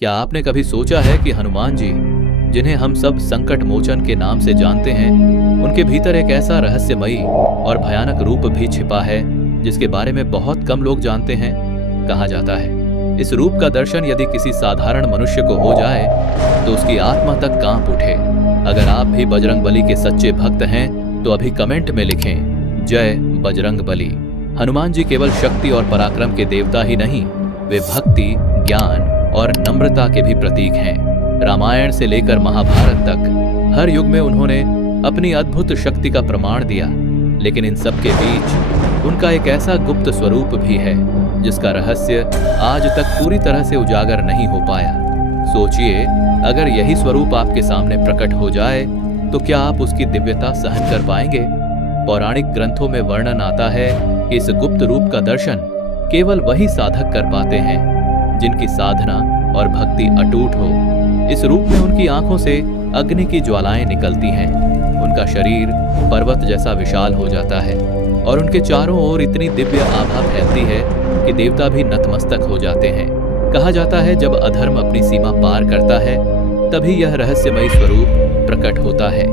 क्या आपने कभी सोचा है कि हनुमान जी, जिन्हें हम सब संकट मोचन के नाम से जानते हैं, उनके भीतर एक ऐसा रहस्यमयी और भयानक रूप भी छिपा है जिसके बारे में बहुत कम लोग जानते हैं। कहा जाता है इस रूप का दर्शन यदि किसी साधारण मनुष्य को हो जाए तो उसकी आत्मा तक कांप उठे। अगर आप भी बजरंगबली के सच्चे भक्त हैं तो अभी कमेंट में लिखें जय बजरंगबली। हनुमान जी केवल शक्ति और पराक्रम के देवता ही नहीं, वे भक्ति, ज्ञान और नम्रता के भी प्रतीक हैं। रामायण से लेकर महाभारत तक हर युग में उन्होंने अपनी अद्भुत शक्ति का प्रमाण दिया, लेकिन इन सब के बीच उनका एक ऐसा गुप्त स्वरूप भी है जिसका रहस्य आज तक पूरी तरह से उजागर नहीं हो पाया। सोचिए, अगर यही स्वरूप आपके सामने प्रकट हो जाए तो क्या आप उसकी दिव्यता सहन कर पाएंगे? पौराणिक ग्रंथों में वर्णन आता है कि इस गुप्त रूप का दर्शन केवल वही साधक कर पाते हैं जिनकी साधना और भक्ति अटूट हो। इस रूप में उनकी आंखों से अग्नि की ज्वालाएं निकलती हैं, उनका शरीर पर्वत जैसा विशाल हो जाता है और उनके चारों ओर इतनी दिव्य आभा फैलती है कि देवता भी नतमस्तक हो जाते हैं। कहा जाता है जब अधर्म अपनी सीमा पार करता है तभी यह रहस्यमयी स्वरूप प्रकट होता है।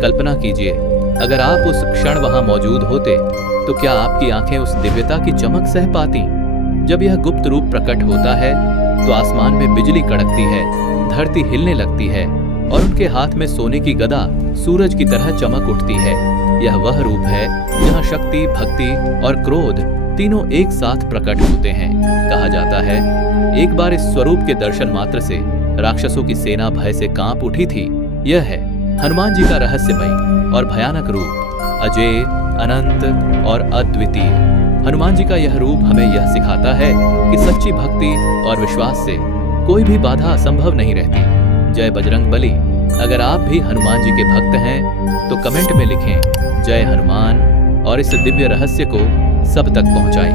कल्पना कीजिए, अगर आप उस क्षण वहां मौजूद होते तो क्या आपकी आंखें उस दिव्यता की चमक सह पाती? जब यह गुप्त रूप प्रकट होता है तो आसमान में बिजली कड़कती है, धरती हिलने लगती है और उनके हाथ में सोने की गदा सूरज की तरह चमक उठती है। यह वह रूप है जहां शक्ति, भक्ति और क्रोध तीनों एक साथ प्रकट होते हैं। कहा जाता है एक बार इस स्वरूप के दर्शन मात्र से राक्षसों की सेना भय से कांप उठी थी। यह है हनुमान जी का रहस्यमयी और भयानक रूप, अजेय, अनंत और अद्वितीय। हनुमान जी का यह रूप हमें यह सिखाता है कि सच्ची भक्ति और विश्वास से कोई भी बाधा असंभव नहीं रहती। जय बजरंगबली। अगर आप भी हनुमान जी के भक्त हैं तो कमेंट में लिखें जय हनुमान और इस दिव्य रहस्य को सब तक पहुंचाइए।